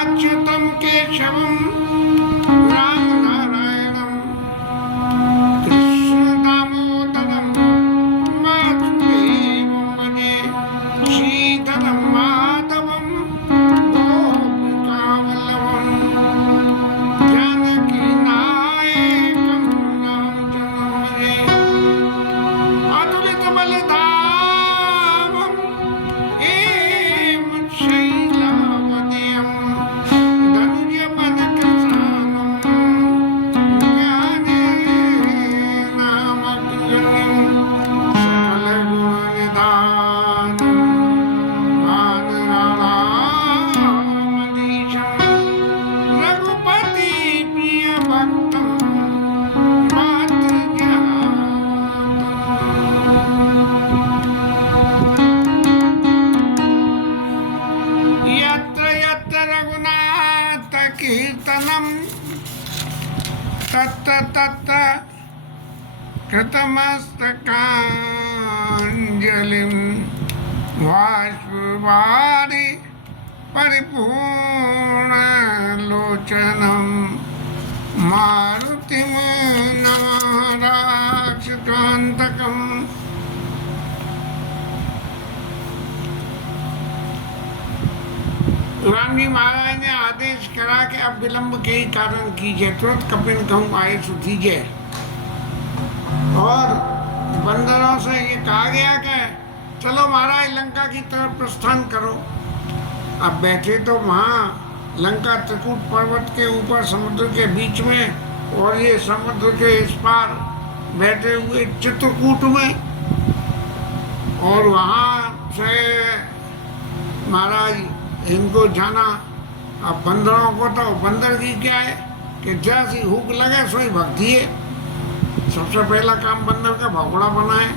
अच्युतं केशवं राम नारायणं कृष्ण दामोदरं वासुदेवं भजे श्रीधरं माधवं गोपिकावल्लभं जानकीनायकं रामचन्द्रं भजे अतुलितबलधामं शैलावदेयं धनुजवनकृशानं ज्ञानेनामग्रगण्यं सकलगुणनिधानं वानराणामधीशं रघुपतिप्रियभक्तं यत्र यत्र रघुनाथ कीर्तनं तत्र तत्र कृतमस्तकाञ्जलिं बाष्पवारि परिपूर्णलोचनं मारुतिं नमः राक्षसान्तकम्। राम जी महाराज ने आदेश करा कि अब विलंब के ही कारण कीजिए, तुरंत कपिन कहूँ आए सुधीजे। और बंदरों से ये कहा गया कि चलो महाराज लंका की तरफ प्रस्थान करो। अब बैठे तो वहाँ लंका त्रिकूट पर्वत के ऊपर समुद्र के बीच में, और ये समुद्र के इस पार बैठे हुए चित्रकूट में। और वहाँ से महाराज इनको जाना। अब बंदरों को तो बंदर की क्या है कि जैसी भूख लगे सोई भक्ति है। सबसे पहला काम बंदर का भगोड़ा बनाए।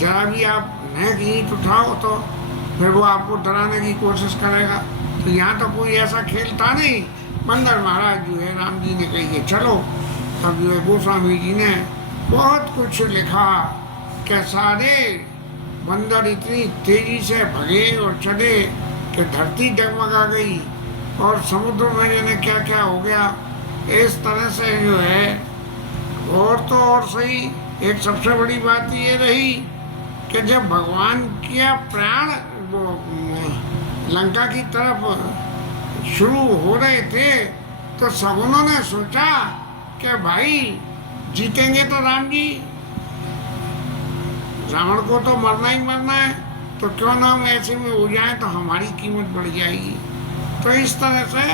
जरा भी आप नेक ईंट उठाओ तो फिर वो आपको डराने की कोशिश करेगा। तो यहाँ तो कोई ऐसा खेल था नहीं। बंदर महाराज जो है राम जी ने कही चलो। तब जो है गोस्वामी जी ने बहुत कुछ लिखा कि सारे बंदर इतनी तेजी से भगे और चले कि धरती डगमगा गई और समुद्र में जाने क्या क्या हो गया। इस तरह से जो है और तो और सही, एक सबसे बड़ी बात ये रही कि जब भगवान किया प्रयाण वो लंका की तरफ शुरू हो रहे थे तो सगुनों ने सोचा कि भाई जीतेंगे तो राम जी, रावण को तो मरना ही मरना है, तो क्यों ना हम ऐसे में हो जाए तो हमारी कीमत बढ़ जाएगी। तो इस तरह से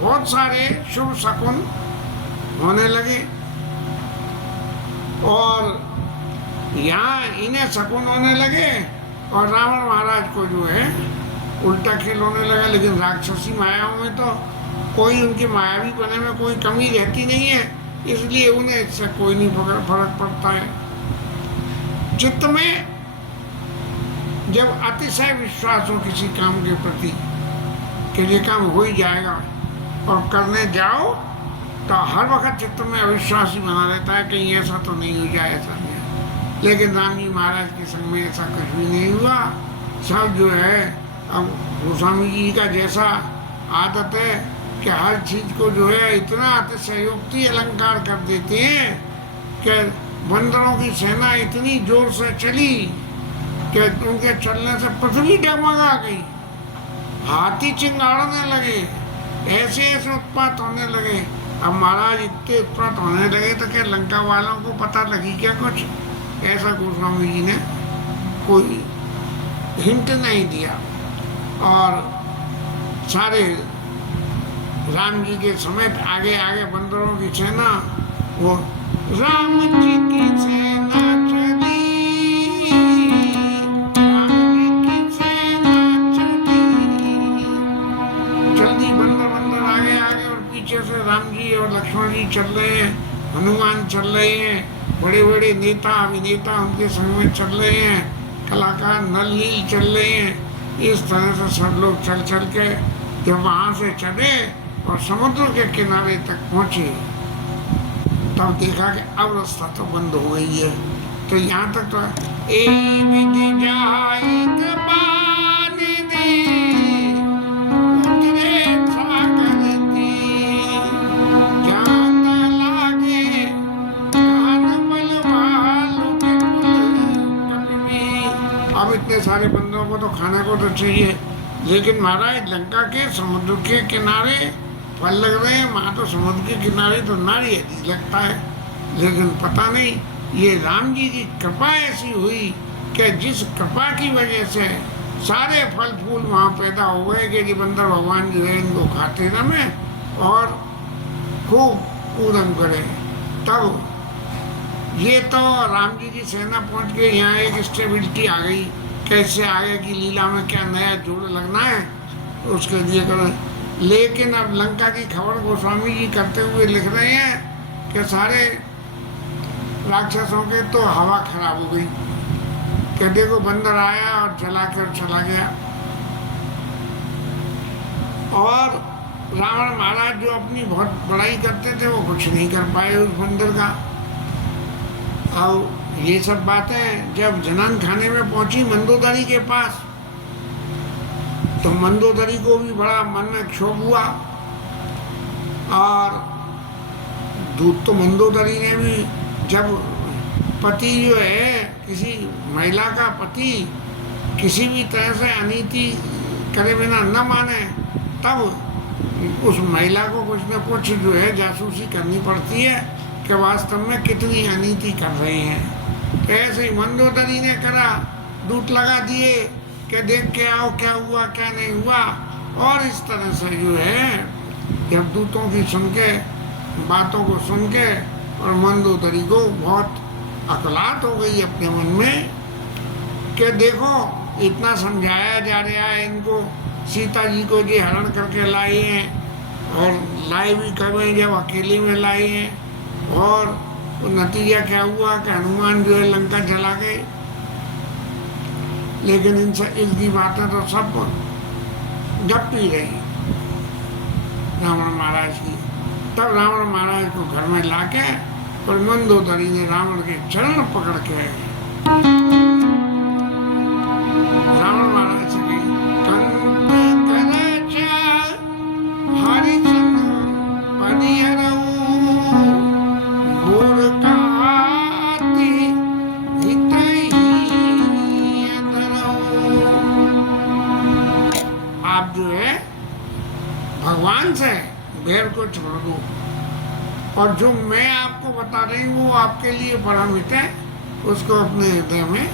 बहुत सारे शुभ शकुन होने लगे। और यहाँ इन्हें शकुन होने लगे और रावण महाराज को जो है उल्टा खेल होने लगा। लेकिन राक्षसी मायाओं में तो कोई उनके मायावी पने में कोई कमी रहती नहीं है, इसलिए उन्हें इससे कोई नहीं फर्क पड़ता है। चित्त में जब अतिशय विश्वास हो किसी काम के प्रति कि ये काम हो ही जाएगा और करने जाओ तो हर वक्त चित्त में अविश्वास ही बना रहता है कि ऐसा तो नहीं हो जाए, ऐसा नहीं। लेकिन राम जी महाराज के संग में ऐसा कुछ भी नहीं हुआ। सब जो है अब गोस्वामी जी का जैसा आदत है कि हर चीज को जो है इतना अतिशयोक्ति अलंकार कर देते हैं कि बंदरों की सेना इतनी जोर से चली कि उनके चलने से पृथ्वी डगमगा गई, हाथी चिंगाड़ने लगे, ऐसे ऐसे उत्पात होने लगे। अब महाराज इतने उत्पात होने लगे तो क्या लंका वालों को पता लगी क्या कुछ? ऐसा गोस्वामी जी ने कोई हिंट नहीं दिया। और सारे राम जी के समेत आगे आगे बंदरों की सेना, वो राम जी की सेना चली, राम जी की सेना चली। जल्दी बंदर बंदर आगे आगे और पीछे से राम जी और लक्ष्मण जी चल रहे हैं, हनुमान चल रहे हैं, बड़े बड़े नेता अभिनेता उनके संग में चल रहे हैं, कलाकार नल नील चल रहे हैं। इस तरह से सब लोग चल चल के जब वहाँ से चले और समुद्र के किनारे तक पहुँचे तब देखा कि अब रास्ता तो बंद हो गई है। तो यहाँ तक तो उतरे सागर तो खाने को तो चाहिए, लेकिन महाराज लंका के समुद्र के किनारे फल लग रहे हैं, वहाँ तो समुद्र के किनारे तो नारियल लगता है। लेकिन पता नहीं ये राम जी की कृपा ऐसी हुई कि जिस कृपा की वजह से सारे फल फूल वहाँ पैदा हो गए कि जी बंदर भगवान जो है इनको खाते रहे और खूब ऊधम करे। तब ये तो राम जी की सेना पहुँच गई, यहाँ एक स्टेबिलिटी आ गई, कैसे आगे की लीला में क्या नया जोड़ लगना है उसके लिए करें। लेकिन अब लंका की खबर गोस्वामी जी करते हुए लिख रहे हैं कि सारे राक्षसों के तो हवा खराब हो गई कि देखो बंदर आया और जला कर चला गया। और रावण महाराज जो अपनी बहुत बड़ाई करते थे वो कुछ नहीं कर पाए उस बंदर का। और ये सब बातें जब जनान खाने में पहुंची मंदोदरी के पास, तो मंदोदरी को भी बड़ा मन में क्षोभ हुआ। और दूत तो मंदोदरी ने भी, जब पति जो है किसी महिला का पति किसी भी तरह से अनीति करे बिना न माने, तब उस महिला को कुछ न कुछ जो है जासूसी करनी पड़ती है कि वास्तव में कितनी अनीति कर रहे हैं। ऐसे ही मंदोदरी ने करा, दूत लगा दिए कि देख के आओ क्या हुआ क्या नहीं हुआ। और इस तरह से जो है जब दूतों की सुन के बातों को सुन के और मंदोदरी को बहुत अकलात हो गई अपने मन में कि देखो इतना समझाया जा रहा है इनको, सीता जी को जी हरण करके लाए हैं और लाए भी कब हैं जब अकेले में लाए हैं। और नतीजा क्या हुआ कि हनुमान जो है लंका जला गए। लेकिन इनकी बातें तो सब जब पी रही रावण महाराज की। तब रावण महाराज को घर में लाके और मंदोदरी ने रावण के चरण पकड़ के रावण महाराज से कही, कंत करचा हरिचंद्र परिहरऊ मोर काति हितई धरऊ। आप जो है भगवान से बैर को छोड़ दो और जो मैं आपको बता रही हूँ वो आपके लिए परम हित है, उसको अपने हृदय में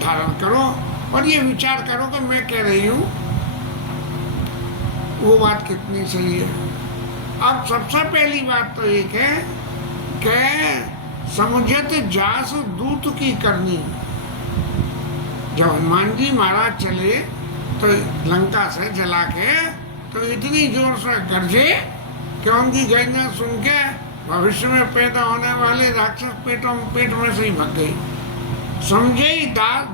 धारण करो और ये विचार करो कि मैं कह रही हूँ वो बात कितनी सही है। अब सबसे पहली बात तो एक है कि समुझत जास दूत की करनी। जब हनुमान जी महाराज चले तो लंका से जला के तो इतनी जोर से गरजे कि उनकी गर्जना सुन के भविष्य में पैदा होने वाले राक्षस पेट में से ही भग गई। समझे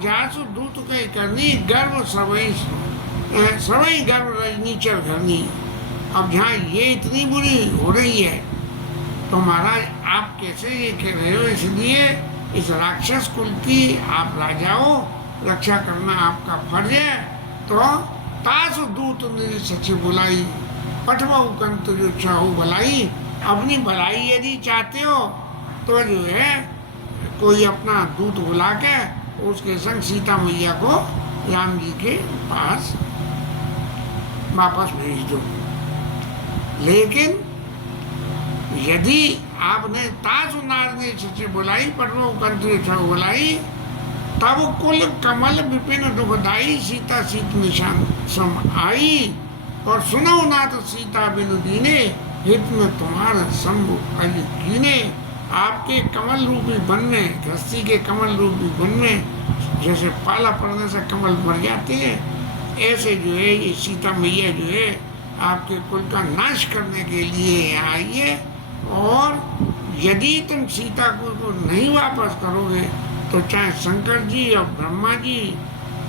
जासु दूत कही करनी गर्व सवई गर्व रजनीचर घरनी। अब जहाँ ये इतनी बुरी हो रही है तो महाराज आप कैसे ये कह रहे हो, इसलिए इस राक्षस कुल की आप राजा हो, रक्षा करना आपका फर्ज है। तो तासु दूत ने सच बुलाई पठवाऊ कंत जो चाहो भलाई। अपनी भलाई यदि चाहते हो तो जो है कोई अपना दूत बुला के उसके संग सीता मैया को राम जी के पास वापस भेज दो। लेकिन यदि आपने तासु नार ने सच बुलाई पठवाऊ कंत जो चाहो बुलाई, तब कुल कमल विपिन दुखदाई सीता सीत निशान सम आई। और सुनो नाथ सीता बिनु दीने हित में तुम्हारा शंभु अज कीने। आपके कमल रूपी वन में, गृहस्थी के कमल रूपी वन में जैसे पाला पड़ने से कमल मर जाते हैं, ऐसे जो है ये सीता मैया जो है आपके कुल का नाश करने के लिए आई है। और यदि तुम सीता को नहीं वापस करोगे तो चाहे शंकर जी और ब्रह्मा जी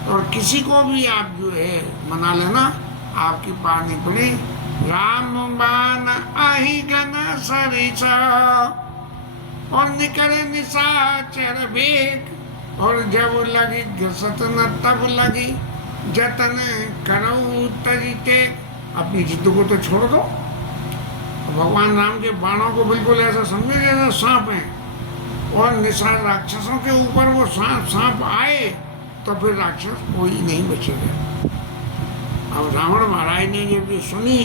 और किसी को भी आप जो है मना लेना, आपकी पार नहीं पड़े। राम बान आही घन सरिसा और निकर निशाचर बेग। और जब लगी घसत न तब लगी जतन करऊ तजी टेक। अपनी जिद को तो छोड़ दो। भगवान राम के बाणों को बिल्कुल ऐसा समझो जैसे सांप है और निशान राक्षसों के ऊपर वो सांप आए तो फिर राक्षस कोई नहीं बचेगा। अब रावण महाराज ने जब ये सुनी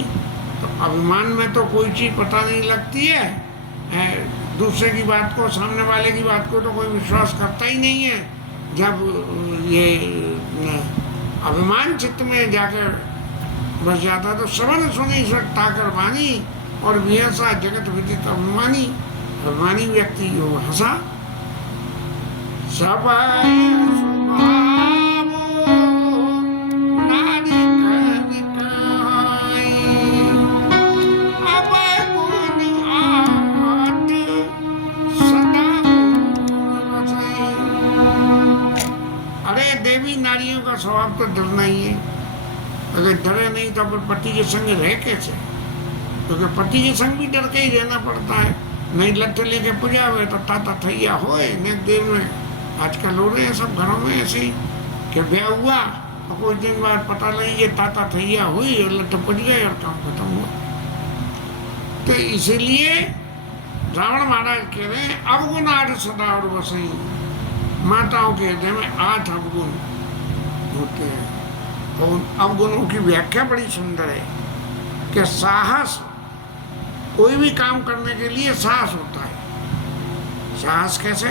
तो अभिमान में तो कोई चीज पता नहीं लगती है, दूसरे की बात को, सामने वाले की बात को तो कोई विश्वास करता ही नहीं है। जब ये अभिमान चित्त में जाकर बस जाता तो श्रवण सुनी ठाकर वाणी और विहसा जगत विदित अभिमानी। अभिमानी व्यक्ति जो हंसा। सब नारियों का स्वभाव तो डरना ही है। अगर डरे नहीं तो फिर पति के संग रह कैसे? क्योंकि पति के संग भी डर के ही रहना पड़ता है। नहीं लट्ठे लेके पुजावे तो ताता थैया होए नेक देर में। आजकल हो रहे हैं सब घरों में ऐसे ही कि ब्याह हुआ और कुछ दिन बाद पता लगी कि ताता थैया हुई और लट्ठे पुज गए और काम खत्म हुआ। तो इसीलिए रावण महाराज कह रहे हैं अवगुण 8 सदा और बसई। माताओं के हृदय में 8 अवगुण होते हैं और उन अवगुणों की व्याख्या बड़ी सुंदर है कि साहस, कोई भी काम करने के लिए साहस होता है। साहस कैसे?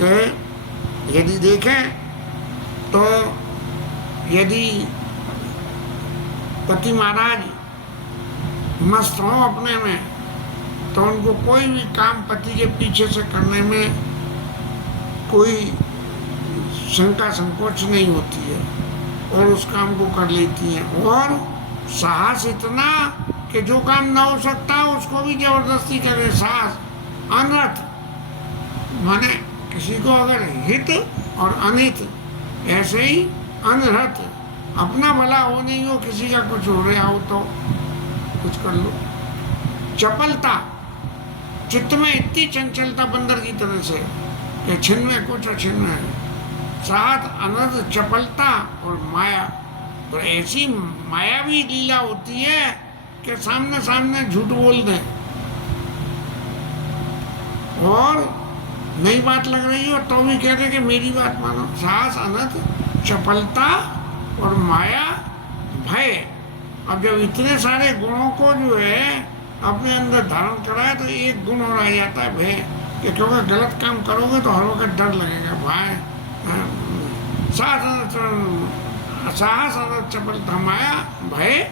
कि यदि देखें तो यदि पति महाराज मस्त हों अपने में तो उनको कोई भी काम पति के पीछे से करने में कोई शंका संकोच नहीं होती है और उस काम को कर लेती हैं। और साहस इतना कि जो काम ना हो सकता उसको भी जबरदस्ती करे। साहस अनर्थ माने किसी को अगर हित और अनित, ऐसे ही अनर्थ, अपना भला हो नहीं हो, किसी का कुछ हो रहा हो तो कुछ कर लो। चपलता, चित्त में इतनी चंचलता बंदर की तरह से कि छिन में कुछ और छिन में। साथ अनर्थ, चपलता और माया। तो ऐसी माया भी लीला होती है कि सामने सामने झूठ बोल दें और नई बात लग रही हो तो भी कह रहे कि मेरी बात मानो। साहस, अनर्थ, चपलता और माया, भय। अब जब इतने सारे गुणों को जो है अपने अंदर धारण कराए तो एक गुण और आ जाता है भय, कि क्योंकि गलत काम करोगे तो हर वक्त डर लगेगा। भय, साहस, अनर्थ, चपलता, माया, भय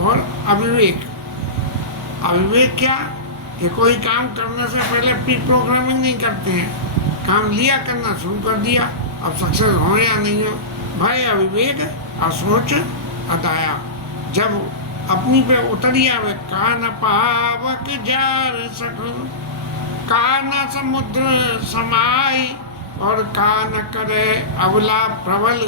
और अविवेक। अविवेक क्या? कि कोई काम करने से पहले प्री प्रोग्रामिंग नहीं करते हैं, काम लिया करना शुरू कर दिया, अब सक्सेस हो या नहीं हो। भय, अविवेक, असोच, अदाया। जब अपनी पे उतरिया वे कान पावक जार सकूं, कान समुद्र समाई और कान करे अबला प्रबल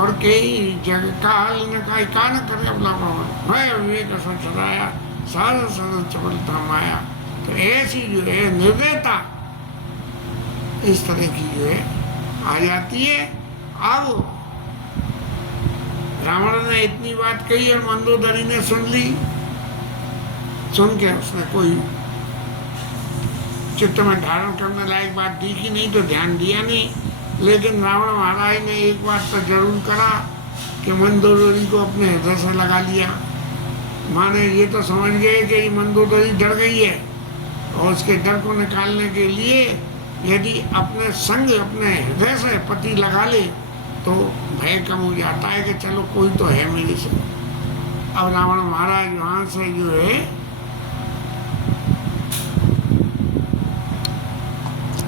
और कई जग काल न काई कान करे अबला प्रबल। भय, अविवेक, असोच, अदाया, सारा सरल चपलता, माया। तो ऐसी जो है निर्दयता इस तरह की जो है आ जाती है। अब रावण ने इतनी बात कही और मंदोदरी ने सुन ली। सुन के उसने कोई चित्त में धारण करने लायक बात दिखी नहीं तो ध्यान दिया नहीं। लेकिन रावण महाराज ने एक बात तो जरूर करा कि मंदोदरी को अपने हृदय से लगा लिया। माने ये तो समझ गए कि ये मंदोदरी डर गई है और उसके डर को निकालने के लिए यदि अपने संग, अपने हृदय से पति लगा ले तो भय कम हो जाता है कि चलो कोई तो है मेरे से। अब रावण महाराज वहाँ से जो है